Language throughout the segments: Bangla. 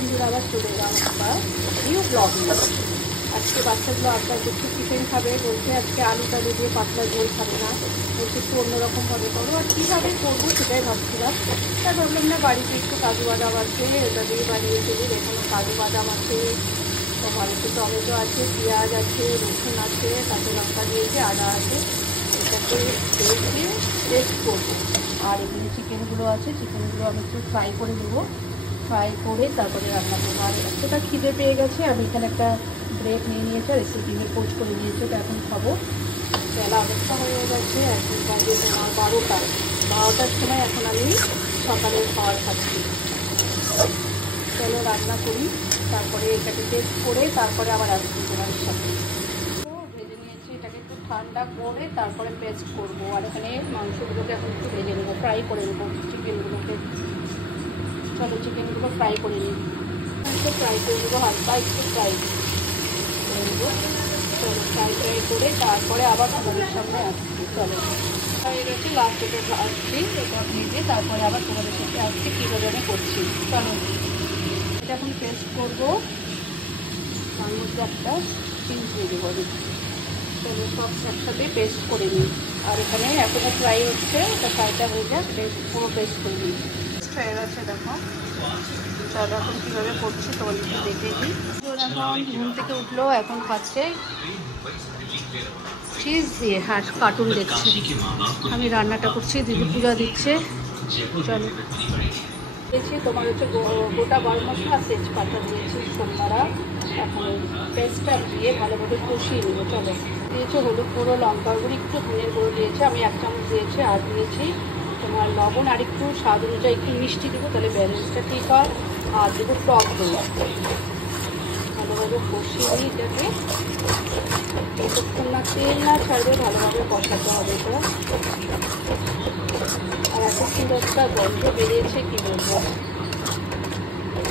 বন্ধুরা, আবার চলে এলাম একটা নিউ ব্লগ নিয়ে। আজকে বাচ্চাগুলো আস্তে আস্তে একটু চিকেন খাবে বলছে, আজকে আলু টালু দিয়ে পাতলা ঝোল খাবে না, বলছে একটু অন্যরকমভাবে করো। আর কীভাবে করবো সেটাই ভাবছিলাম। তাই ভাবলাম না, বাড়িতে একটু কাজু বাদাম আছে, এটা দিয়ে বানিয়ে ফেলি। এখানে কাজু বাদাম আছে, বাড়িতে টমেটো আছে, পেঁয়াজ আছে, রসুন আছে, কাঁচা লঙ্কা দিয়েছে, আদা আছে। এটাকে দিয়ে পেস্ট করবো। আর এখানে চিকেনগুলো আছে, চিকেনগুলো আমি একটু ফ্রাই করে দেবো। ফ্রাই করে তারপরে রান্না করবো। আর এতটা খিদে পেয়ে গেছে, আমি এখানে একটা ব্রেড নিয়ে নিয়েছি আর রেসিপিতে পোস্ট করে নিয়েছি, ওটা এখন খাবো। বেলা অনেকটা হয়ে গেছে, এখন বাজে তোমার 12টার সময় এখন আমি সকালের খাবার খাচ্ছি। চলো রান্না করি, তারপরে এটাকে টেস্ট করে তারপরে আবার আসছি তোমার সাথে। ভেজে নিয়েছি, এটাকে একটু ঠান্ডা করে তারপরে পেস্ট করবো। আর এখানে মাংসগুলোকে এখন একটু ভেজে নেবো, ফ্রাই করে নেবো চিকেনগুলোকে। চলো চিকেনগুলো ফ্রাই করে নিই, একটু ফ্রাই করে নেবো, হালকা একটু ফ্রাই করে নেবো। চলো ফ্রাই করে তারপরে আবার তোমাদের সামনে আসছি। চলো হয়ে গেছে, লাস্ট এটা আসছি, এটা ভেজে তারপরে আবার তোমাদের সাথে আসছি কীভাবে আমি করছি। চলো এটা এখন পেস্ট করবো, তার মধ্যে একটা চিজ দিয়ে দেবো আমি। চলো সব একসাথে পেস্ট করে নিই। আর এখানে এতটা ফ্রাই হচ্ছে, এটা ফ্রাইটা হয়ে যাক, পুরো পেস্ট করে নিই। পেস্ট হয়ে গেছে দেখো। চলো এখন কীভাবে করছি তোমাদেরকে দেখে দিই। এখন ঘুম থেকে উঠলো, এখন খাচ্ছে চিজ দিয়ে, হ্যাঁ কার্টুন দেখছে। আমি রান্নাটা করছি, দিদি পূজা দিচ্ছে। চলো দিয়েছি তোমার হচ্ছে গোটা গরম মশলা, তেজপাতা দিয়েছি, সোমবারা। এখন পেস্টটা দিয়ে ভালোভাবে কষিয়ে নেবো। চলো দিয়েছে হলুদ গুঁড়ো, লঙ্কার গুঁড়ো, একটু ধনের গুঁড়ো দিয়েছে, আমি 1 চামচ দিয়েছি। আর দিয়েছি তোমার লবণ, আর একটু স্বাদ অনুযায়ী একটু মিষ্টি দেবো, তাহলে ব্যালেন্সটা ঠিক হয়। আর দেবো টক দই। ভালোভাবে কষিয়ে নিই এটাকে, যতক্ষণ না তেল না ছাড়বে ভালোভাবে কষাতে হবে এটা। আর এত সুন্দর একটা গন্ধ বেরিয়েছে, কি বলবো।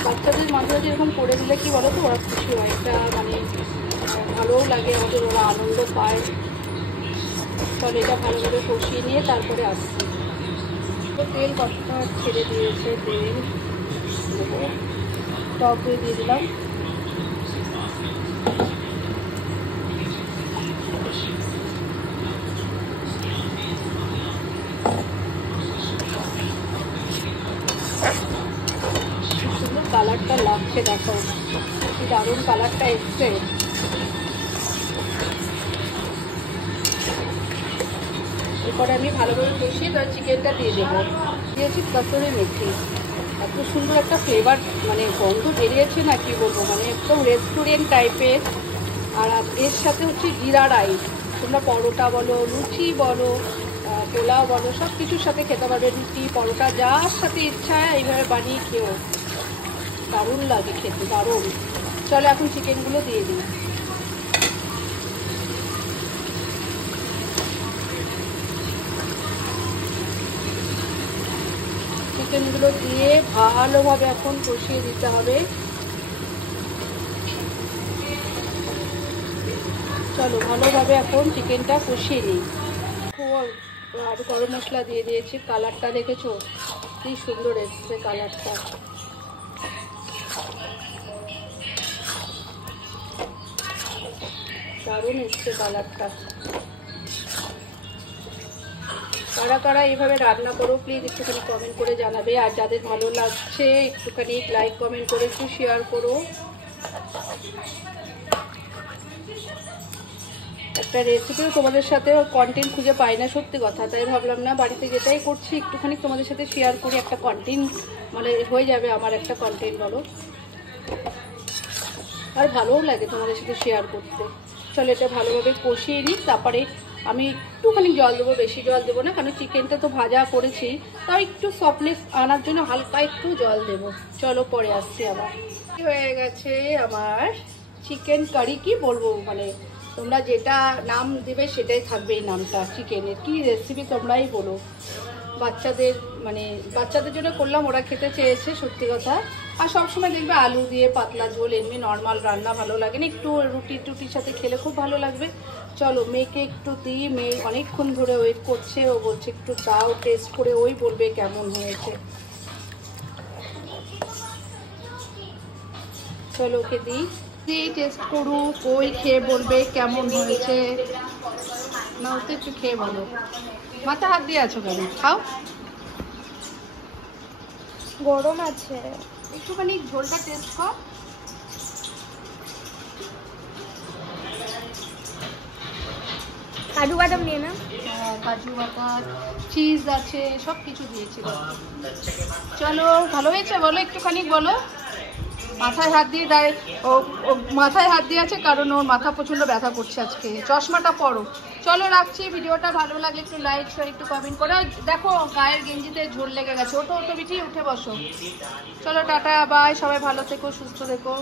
বাচ্চাদের মাঝে মাঝে এরকম করে দিলে কি বলো তো, ওরা খুশি হয়, একটা মানে ভালোও লাগে আমাদের, ওরা আনন্দ পায়। তাহলে এটা ভালোভাবে কষিয়ে নিয়ে তারপরে আসছি। তো তেল কতটা ছেড়ে দিয়েছে, তেল দেবো, টক দই দিয়ে দিলাম। কালারটা লাগছে দেখো, কি দারুণ কালারটা এসছে। এরপরে আমি ভালোভাবে কষিয়ে তার চিকেনটা দিয়ে দেবো। দিয়েছি কসুরি মেথি, এত সুন্দর একটা ফ্লেভার, মানে গন্ধ বেরিয়েছে না, কি বলবো, মানে একদম রেস্টুরেন্ট টাইপের। আর এর সাথে হচ্ছে জিরা রাইস, তোমরা পরোটা বলো, লুচি বলো, পোলাও বলো, সব কিছুর সাথে খেতে পারবে। রুটি পরোটা যার সাথে ইচ্ছা এইভাবে বানিয়ে খেও, দারুণ লাগে খেতে, দারুণ। চলো এখন চিকেনগুলো দিয়ে দিই। চিকেনগুলো দিয়ে ভালোভাবে এখন কষিয়ে দিতে হবে। চলো ভালোভাবে এখন চিকেনটা কষিয়ে নিই। আর গরম মশলা দিয়ে দিয়েছি, কালারটা দেখেছো কি সুন্দর এসছে কালারটা। দারুণ এসছে কালারটা। কারা কারা এইভাবে রান্না করো প্লিজ একটুখানি কমেন্ট করে জানাবে। আর যাদের ভালো লাগছে একটুখানি লাইক কমেন্ট করে একটু শেয়ার করো। একটা রেসিপিও তোমাদের সাথে কন্টেন্ট খুঁজে পাই না, সত্যি কথা। তাই ভাবলাম না, বাড়িতে যেটাই করছি একটুখানি তোমাদের সাথে শেয়ার করি, একটা কন্টেন্ট মানে হয়ে যাবে আমার একটা কন্টেন্ট বলো। আর ভালোও লাগে তোমাদের সাথে শেয়ার করতে। চলো এটা ভালোভাবে কষিয়ে নিই, তারপরে আমি একটুখানি জল দেবো, বেশি জল দেবো না, কারণ চিকেনটা তো ভাজা করেছি, তাও একটু সফটনেস আনার জন্য হালকা একটু জল দেবো। চলো পরে আসছি আবার। হয়ে গেছে আমার চিকেন কারি, কি বলবো, মানে তোমরা যেটা নাম দেবে সেটাই থাকবে এই নামটা। চিকেনের কি রেসিপি তোমরাই বলো। বাচ্চাদের মানে বাচ্চাদের জন্য করলাম, ওরা খেতে চেয়েছে সত্যি কথা। আর সবসময় দেখবে আলু দিয়ে পাতলা ঝোল, এমনি নর্মাল রান্না ভালো লাগে না, একটু রুটি টুটির সাথে খেলে খুব ভালো লাগবে। চলো মেয়েকে একটু দিই, মেয়ে অনেকক্ষণ ধরে ওয়েট করছে, ও বলছে একটু দাও টেস্ট করে, ওই বলবে কেমন হয়েছে। চলো ওকে দিই টেস্ট করুক, ওই খেয়ে বলবে কেমন হয়েছে। না ওতে একটু খেয়ে বলো। মাথা হাত দিয়ে আছো কেন? খাও, গরম আছে। একটুখানি ঝোলটা টেস্ট কর। কাজু বাদাম নিয়ে না? হ্যাঁ, কাজু বাদাম, চিজ আছে, সব কিছু দিয়েছি। চলো ভালো হয়েছে বলো, একটুখানি বলো। মাথায় হাত দিয়ে দেয় ও, মাথায় হাত দিয়ে আছে কারণ ওর মাথা প্রচন্ড ব্যথা করছে আজকে। চশমাটা পরো। চলো রাখছি, ভিডিওটা ভালো লাগলে একটু লাইক শেয়ার একটু কমেন্ট করে। দেখো গায়ের গেঞ্জিতে ঝোল লেগে গেছে। ওঠো ওঠো বিটি, উঠে বসো। চলো টাটা বাই, সবাই ভালো থেকো, সুস্থ থেকো।